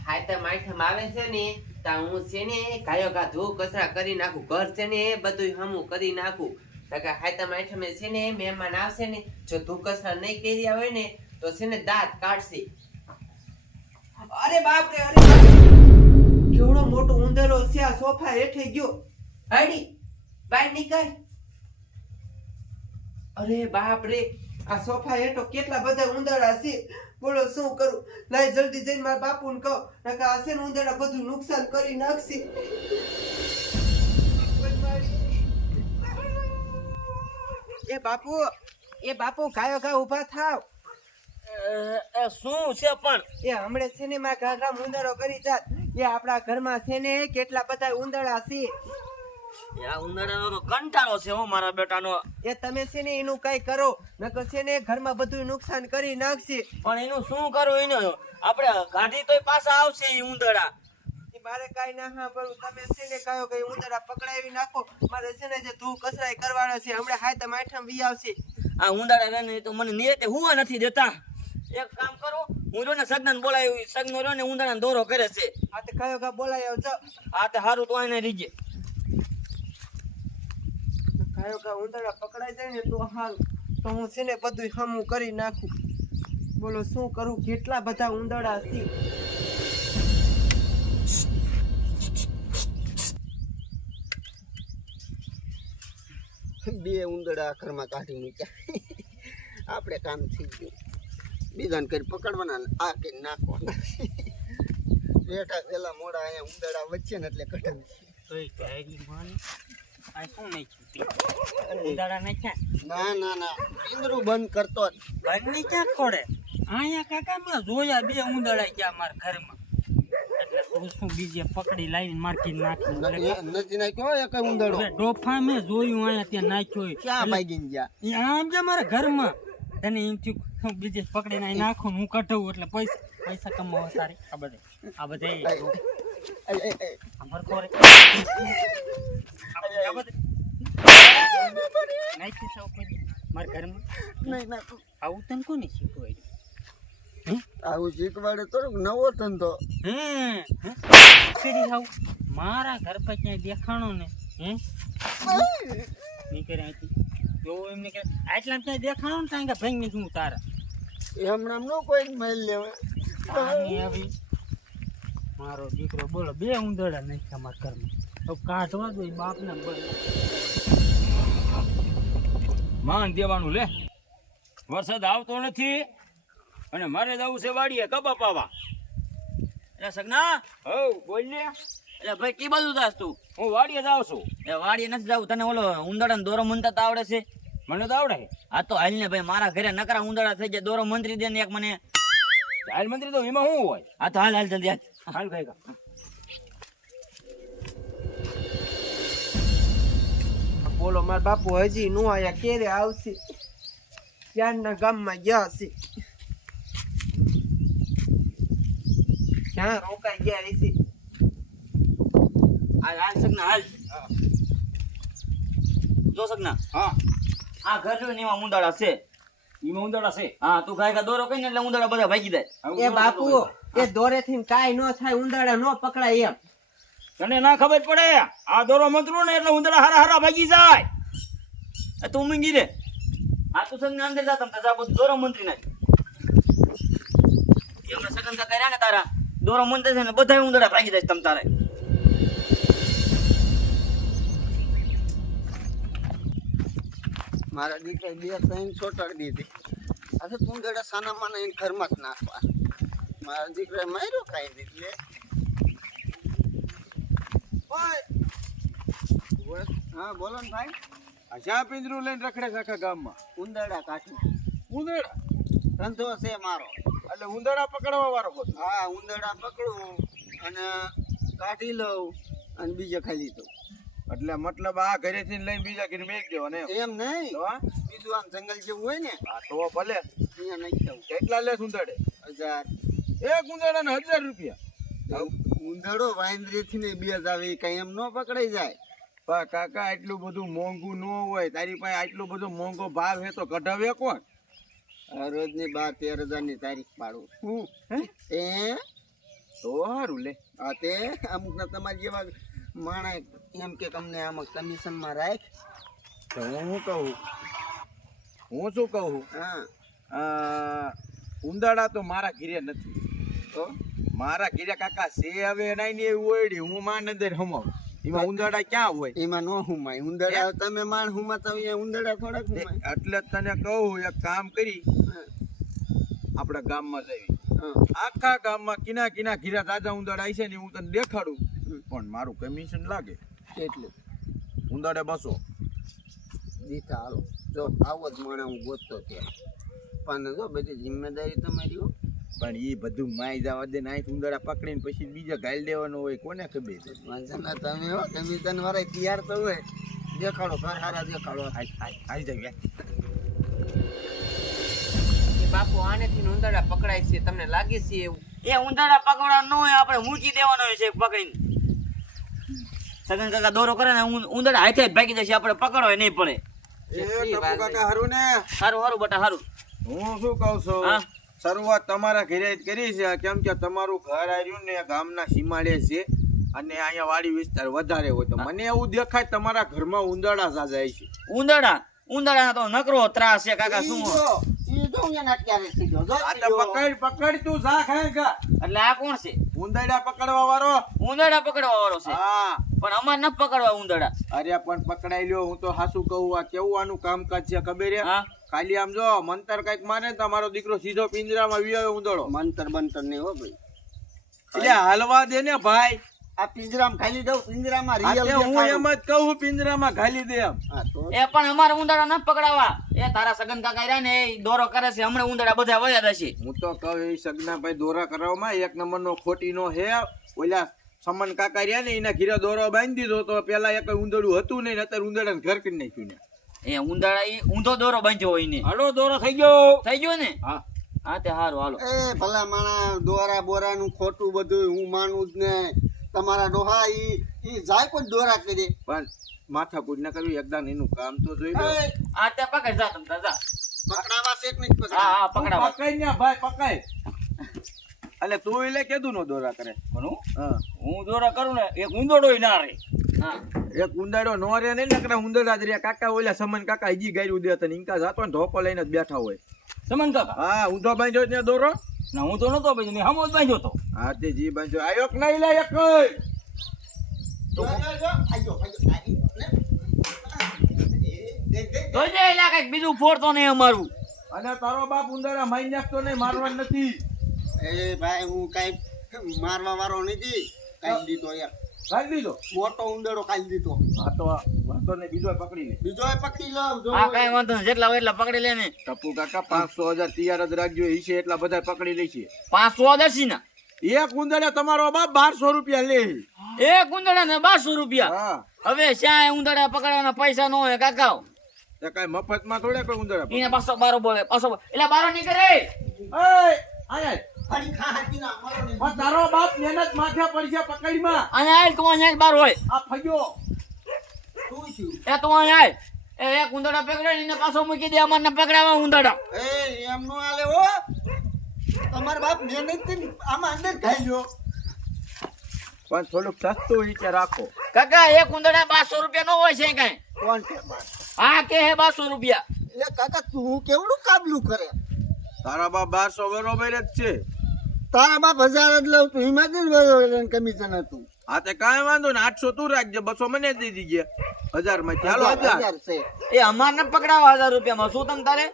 હાયતા માઠમ આવે છે ને તા હું છે ને ગાયો ગા ધો કચરા કરી નાખું ઘર છે ને બધું હમું કરી નાખું તકે હાયતા માઠમે છે ને મહેમાન આવશે ને જો ધો કચરા નહીં કર્યા હોય ને તો છે ને દાંત કાઢશે અરે બાપ રે અરે કેવડો મોટો ઉંદરો છે આ સોફા હેઠે ગયો હાડી બહાર નીકળ અરે બાપ રે આ સોફા હેઠો કેટલા બધા ઉંદરા છે બોલો શું કરું લાય જલ્દી જઈને મારા બાપુને કહો નકર આ છે ને ઉંદરા બધું નુકસાન કરી નાખશે એ બાપુ ગાયો ગા ઊભા થાવ શું છે પણ એ હમણે છે ને માં ઘાઘરા ઉંદરો કરી જાત એ આપણા ઘરમાં છે ને કેટલા બધા ઉંદરા છે આ ઉનાળાનો તો કંટાળો છે હો મારા બેટાનો એ તમે છે ને એનું કઈ કરો નકર છે ને ઘરમાં બધું નુકસાન કરી નાખશે પણ એનું શું કરું એને આપણે કાઢી તોય પાછા આવશે ઈ ઉંદરડા મારે કઈ ના સાંભળવું તમે છે ને કયો કઈ ઉંદરા પકડાવી નાખો મારે છે ને જે ધૂ કચરાઈ કરવાનો છે હમણાં હાય તમે આઠમ વી આવશે આ ઉંદરડા ને તો મને નિયતે હુવા નથી દેતા એક કામ કરો હું રોને સગન બોલાવી સગનો રોને ઉંદરડા દોરો કરે છે આ તો કયો કા બોલાય આવજો આ તે હારું તો આને રીજે કયો કા ઉંદરા પકડાઈ જાય ને તો હાલ તો હું છે ને બધું હમું કરી નાખું બોલો શું કરું કેટલા બધા ઉંદરા છે બે ઉંદડા ઘરમાં કાઢી મૂક્યા આપણે કામ થઈ ગયું બીજાને કરી પકડવાના આ કરી નાખવાના બેઠા પેલા મોડા અહીંયા ઉંદડા વચ્ચે ને એટલે કઢન ના ના ના પિંજરું બંધ કરતો જ બંધ ક્યાં ખોડે અહીંયા કાકા મેં જોયા બે ઉંદરડા ગયા મારા ઘરમાં એટલે શું બીજે પકડી લાવીને મારકી નાખી નથી નાખ્યો એક ઉંદડો ડોફા મેં જોયું અહીંયા ત્યાં નાખ્યો ક્યાં ભાગીને ગયા આમ છે મારા ઘરમાં તને એમ થયું બીજે પકડીને અહીં નાખું હું કઢવું એટલે પૈસા કમાવા સારી આ બધે મારા ઘરમાં નહીં નાખું આવું તને કોને શીખવાડ્યું આવું શીખવાડે તો નવો ધંધો મારા ઘર પર ક્યાંય દેખાણો ને હે નીકળે જો એમને કે આટલા ક્યાંય દેખાણો ને ત્યાં ભાઈ ને શું તારા એ હમણાં નો કોઈ મેલ લેવે આવી મારો દીકરો બોલો બે ઉંદરડા નહીં અમારા ઘરમાં તો કાઢવા દો બાપને માન દેવાનું લે વરસાદ આવતો નથી અને મારે જવું છે વાડીએ કબા પાવા એટલે સગના હવ બોલ ને એટલે ભાઈ કી બાજુ જાસ તું હું વાડીએ જાઉં છું એ વાડીએ નથી જાવું તને ઓલો ઉંદરડાનો દોરો મંતા તો આવડે છે મને તો આવડે આ તો હાલ ને ભાઈ મારા ઘરે નકરા ઉંદરડા થઈ જાય દોરો મંત્રી દે ને એક મને ચાલ મંત્રી તો એમાં શું હોય આ તો હાલ હાલ જલ્દી હાલ કઈ બોલો મારા બાપુ હજી નો આયા ક્યારે આવશે ત્યારના ગામમાં ગયા છે ક્યાં રોકાઈ ગયા હશે હાલ હાલ સગના હાલ જો સગના હા આ ઘર જો ને એમાં ઉંદરડા છે એમાં ઉંદરડા છે હા તું ગાય દોરો કઈ ને એટલે ઉંદરડા બધા ભાગી જાય એ બાપુ એ દોરે થી કાઈ નો થાય ઉંદરડા નો પકડાય એમ તને ના ખબર પડે આ દોરો મંત્રું ને એટલે ઉંદરડા હારા હારા ભાગી જાય તું મૂંગી રે આ તું સગના અંદર જા તમ તા બધું દોરો મંત્રી નાખ એમને સગન કા કર્યા ને તારા દોરો મંત્રી છે ને બધા ઉંદરડા ભાગી જાય તમ તારે મારા દીકરા બે ત્રણ ચોટાડી દીધી આ તો ઉંદડા સાના માના એને ઘરમાં જ નાખવા મારા દીકરા માર્યો ખાઈ દીધી હા બોલો ને ભાઈ આ શા પિંજરું લઈને રખડે છે આખા ગામમાં ઉંદરડા કાઢી ઉંદરડા ધંધો છે મારો એટલે ઉંદરડા પકડવા વાળો હતો હા ઉંદરડા પકડું અને કાઢી લઉં અને બીજે ખાલી દઉં એટલે મતલબ આ ઘરેથી લઈને બીજા ઘરે મેક દેવા ને એમ નહીં તો હા બીજું આમ જંગલ જેવું હોય ને આ તો ભલે અહીંયા નહીં જવું કેટલા લે ઉંદરડે 1000 એક ઉંદરડા ને 1000 રૂપિયા ઉંદરડો વાંદરી થી ને 2 આવે કઈ એમ ન પકડાઈ જાય પણ કાકા આટલું બધું મોંઘું ન હોય તારી પાસે આટલો બધો મોંઘો ભાવ હે તો કઢાવે કોણ રોજની 12-13 હજારની તારીખ પાડું હું એ તો સારું લે. આ તે અમુકના તમારા જેવા માણસ એમ કે તમને આમાં કમિશનમાં રાખ. તો હું કહું, હું શું કહું, હા ઉંદાડા તો મારા ઘીરે નથી. તો મારા ઘીરે કાકા છે હવે નાઈ એવી ઓયડી, હું માં અંદર હમાવ. એમાં ઉંદાડા ક્યાં હોય? એમાં નો હુમાય. ઉંદરડા તમે માણ હુમાતા હોય ઉંદરડા થોડાક હુમાય. એટલે જ તને કહું, એક કામ કરી આપણા ગામમાં જઈ, હા આખા ગામમાં કિના કિના ઘીરા તાજા ઉંદાડા છે ને હું તને દેખાડું, પણ મારું કમિશન લાગે. એટલે ઉંદાડે બસો દીઠા હાલો. જો આવો જ માણસ હું ગોતતો ત્યાં, પણ જો બધી જિમ્મેદારી તમારી હો. પણ એ બધું માઈ જવા દે. નાઈ ઉંદાડા પકડીને પછી બીજા ગાલ દેવાનો હોય, કોને ખબર? વાંધા તમે હો કમિશન વાળા તૈયાર તો હોય. દેખાડો ઘર હારા દેખાડો. હાલ જાય. એ બાપુ આનેથી ઉંદરડા પકડાય છે, તમને લાગે છે એવું? એ ઉંધાડા પકડવા ન હોય, આપણે મૂકી દેવાનો હોય છે પકડીને. સગન કાકા દોરો કરે ને ઉંધાડા હાથે જ ભાગી જશે, આપણે પકડવા નહીં પડે. એ ટપુ કાકા હારું ને? સારું સારું બટા સારું. હું શું કહું છું, હા શરૂઆત તમારા ઘરે જ કરી છે, કેમ કે તમારું ઘર આવ્યું ને ગામના સીમાડે છે અને અહીંયા વાડી વિસ્તાર વધારે હોય, તો મને એવું દેખાય તમારા ઘરમાં ઉંદાડા સાજાય છે. ઉંધાડા તો નકરો ત્રાસ છે કાકા. શું ઈ જો અહીંયા નાટ્યારે થઈ ગયો. જો આ તો પકડ તું જા ખાય. એટલે આ કોણ છે? ઉંદાડા પકડવા વાળો. ઉંધાડા પકડવા વાળો છે? હા. પણ અમારે ન પકડવા ઉંધાડા. અરે પણ પકડાઈ લ્યો. હું તો હાસુ કહું, આ કેવું આનું કામકાજ છે ખબર છે? હા ખાલી આમ જો મંતર કઈક મારે તમારો દીકરો સીધો પિંજરામાં વિયો ઉંદડો. મંતર બંતર નહીં હો ભાઈ. એટલે હાલવા દે ને ભાઈ. આ પિંજરામાં ખાલી દઉં. પિંજરામાં આ રિયલ તે હું એમ જ કહું, પિંજરામાં ઘાલી દે એમ. હા તો એ પણ અમારે ઉંધાડા ન પકડાવા. એ તારા સગન કાકા રહ્યા ને એ દોરો કરે છે, હમણાં ઉંધાડા બધા વયા જશે. હું તો કહું એ સગનાભાઈ દોરા કરવામાં એક નંબરનો ખોટીનો હે. ઓલા સમન કાકા રહ્યા ને એના ઘીરે દોરો બાંધી દીધો તો પેલા એક ઉંદડું હતું નહીં, અત્યારે ઉંદડાને ઘર કરી નાખ્યું ને. એ ઉંધાડા ઈ ઊંધો દોરો બાંધ્યો હોય ને. હાલો દોરો થઈ ગયો. થઈ ગયો ને? હા હા તે હારું હાલો. એ ભલા માણા દોરા બોરાનું ખોટું બધું હું માનું જ ને. તમારા ડોહા ઈ જાય કોઈ દોરા કરી. પણ માથાકૂટ ના કરવી, એકદમ એનું કામ તો જોઈ લો. એ આ તે પકડ જા તમ જા. પકડાવા છે કે નહીં હા હા પકડાવા? પકડાવા. પકડ ને ભાઈ પકડ. એટલે તું એટલે કેદું નો દોરા કરે? કોનું? હા હું દોરા કરું ને એક ઉંદોડો ના રે. હા એક ઉંદાડો નો રે ને નકરા ઉંદડા જ રે. કાકા ઓલા સમન કાકા હજી ગાયરું દે તને ઇનકા જાતો ને ધોકો લઈને જ બેઠા હોય. સમન કાકા હા ઊંધો બાંધ્યો ને દોરો. ના હું તો નતો ભાઈ, મેં હમો જ બાંધ્યો તો. હા તે જી બાંધ્યો. આયો કે નહીં લે એક? જો, આજો, તો જે એલા કઈક બીજું ફોડતો નહીં અમારું. અને તારો બાપ ઉંદાડા મારી નાખતો નહીં, મારવા નથી. એ ભાઈ હું કઈ મારવા વાળો નથી. કાઈ દીધો યાર. કાઢી દીધો. મોટો ઉંદરડો કાઈ દીધો. હા તો વાંધો ને બીજો પકડી લે. બીજો પકડી લઉં. જો હા કઈ વાંધો નહીં, જેટલા હોય એટલા પકડી લે ને. ટપુ કાકા 500,000 તૈયાર જ રાખજો. ઈ છે એટલા બધા પકડી લે છે. 500 દસી ના એક ઉંદાડા તમારો બાપ 1200 રૂપિયા લે. એક ઉંદડા ને 1200 રૂપિયા. હા હવે શ્યાં ઉંદડા પકડવાના પૈસા ન હોય કાકા. તે કઈ મફતમાં થોડે કોઈ ઉંદાડા પકડે. એને પાછો બારો બોલે પાછો એટલે બારો નીકળે. એય આય ફરી ખાતી ના મારો ને. આ તારો બાપ મહેનત માથે પડશે પકડીમાં. અને આય તું અહીંયા બાર હોય. આ ફગ્યો. શું થયું? એ તું અહીંયા આય. એ એક ઉંદડા પકડે ને એને પાછો મૂકી દે, અમારને પકડાવા ઉંદડા. એ એમ નો આલે હો. તમારા બાપ મહેનત થી આમાં અંદર ખાઈ ગયો. પણ થોડુંક સસ્તું વિચાર રાખો. કાકા એક ઉંદડા 1200 રૂપિયા નો હોય છે કઈ? કોણ કે બાપ? હા કે હે 1200 રૂપિયા. એ કાકા તું કેવડું કાબલું કરે? તારા બાપ 1200 બરોબર જ છે. તારા બાપ 1000 જ લઉં તું. હિમાચલ બરોબર કમિશન હતું. હા તે કાંઈ વાંધો ને 800 તું રાખજે, 200 મને દઈ દીજે. 1000 માં ચાલો 1000. 1000 છે. એ અમારને પકડાવા 1000 રૂપિયામાં શું તમ તારે?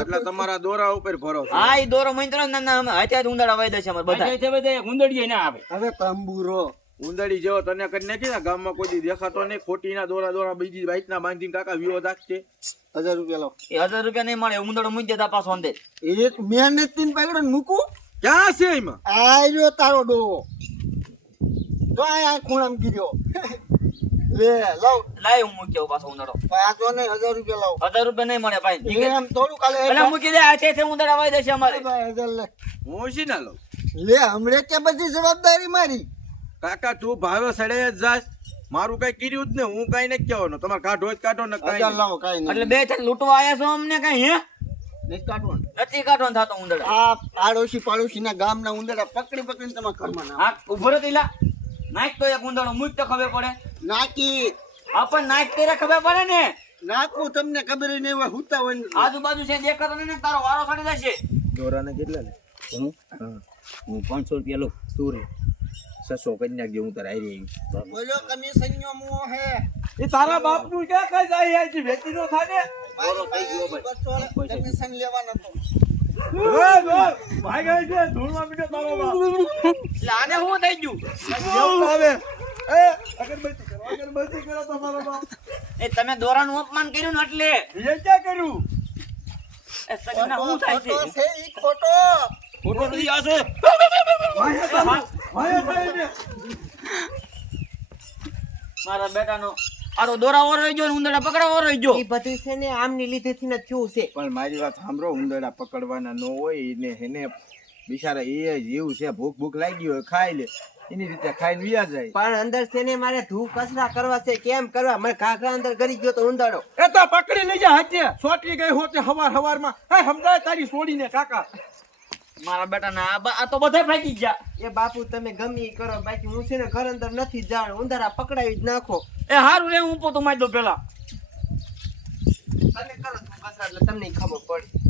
એટલે તમારા દોરા ઉપર ભરોસો. હા ઈ દોરો મહિન્દ્રો ના ના હાથે ઉંદડા વાઈ દે છે અમાર બધા. ઉંદડીએ ના આવે. હવે તંબુરો ઉંદડી જેવો તને કરી નાખી ને ગામમાં કોઈ દી દેખાતો નહીં. ખોટીના દોરા બીજી બાઈકના બાંધીને કાકા વિવો રાખશે. 1000 રૂપિયા લો. એ 1000 રૂપિયા નહીં મળે, ઉંદડો મૂકી દેતા પાછો અંદર. એક મહેનત થી પકડો ને મૂકું. ક્યાં છે એમાં? આયો તારો ડોવો. જો આ ખૂણામાં ગીર્યો. લે લઉં. લાય હું મૂક્યો પાછો ઉંદડો. પાછો ને 1000 રૂપિયા લાવ. 1000 રૂપિયા નહીં મળે ભાઈ. એમ થોડું કાલે પેલા મૂકી દે, હાથે ઉંદડા વાઈ દે છે અમારે. 1000 લે. હું શી ના લઉં? લે હમણે કે બધી જવાબદારી મારી. કાકા તું ભાવે સડે જ જાસ. મારું કઈ કર્યું જ ને, હું કઈ નથી કહેવાનો. તમારે કાઢો જ કાઢો ને કઈ 1000 લાવો કાઈ નહીં. એટલે બે છે લૂંટવા આયા છો અમને કઈ હે? નહીં કાઢવાનું. નથી કાઢવાનું થતો ઉંદરડા. આ પાડોશીના ગામના ઉંદરડા પકડી પકડીને તમારા ઘરમાં નાખો. આ ઉભો રહે તીલા. નાખ તો એક ઉંદરડો મૂક તો ખબર પડે. નાખી આપણ નાખ તેરે ખબર પડે ને. નાખું તમને ખબર ય નહીં હોય હુતા હોય ને. આજુબાજુ છે દેખાતો નહીં ને તારો વારો સડી જશે. દોરાને કેટલા લે હું 500 રૂપિયા લો. તું રે 600 કરી નાખજે હું તારે આવી રહી. બોલો કમિશનનો મોહ હે. એ તારા બાપનું ક્યાં કઈ જાય છે વેચી નો થાને. મારી પાસે કમિશન લેવાનો હતો. ભાઈ ગઈ છે ધૂળમાં મીઠો તારો બાપ. એટલે આને શું થઈ ગયું? કેવું આવે એ અગરબત્તી કરો તમારો બાપ. એ તમે દોરાનું અપમાન કર્યું ને એટલે એ ક્યાં કર્યું? એ સગના શું થાય છે? ખોટો છે ઈ ખોટો. ખોટો નથી આ છે. ભાઈ થાય ને મારા બેટાનો આરો દોરા ઓર રહી ગયો ને ઉંદરડા પકડવા ઓર રહી ગયો. એ બધું છે ને આમની લીધેથી ન થયું છે. પણ મારી વાત સાંભળો, ઉંદરડા પકડવાના ન હોય ને એને બિચારા એ જીવ છે, ભૂખ લાગી હોય ખાઈ લે, એની રીતે ખાઈને વિયા જાય. પણ અંદર છે ને મારે ધૂ કચરા કરવા છે. કેમ કરવા? મને ઘાઘરા અંદર ગરી ગયો તો ઉંદાડો. એ તો પકડી લઈ જા હાથે સોટી ગઈ હોતે હવારમાં. હે સમજાય તારી છોડીને કાકા. મારા બેટાના આ તો બધા ભાગી ગયા. એ બાપુ તમે ગમે ઈ કરો, બાકી હું છે ને ઘર અંદર નથી જાણ. ઉંદાડા પકડાવી જ નાખો. એ હારું રે હું પોતો મારી દો પેલા. તમે કરો ધૂ કચરા એટલે તમને ખબર પડે.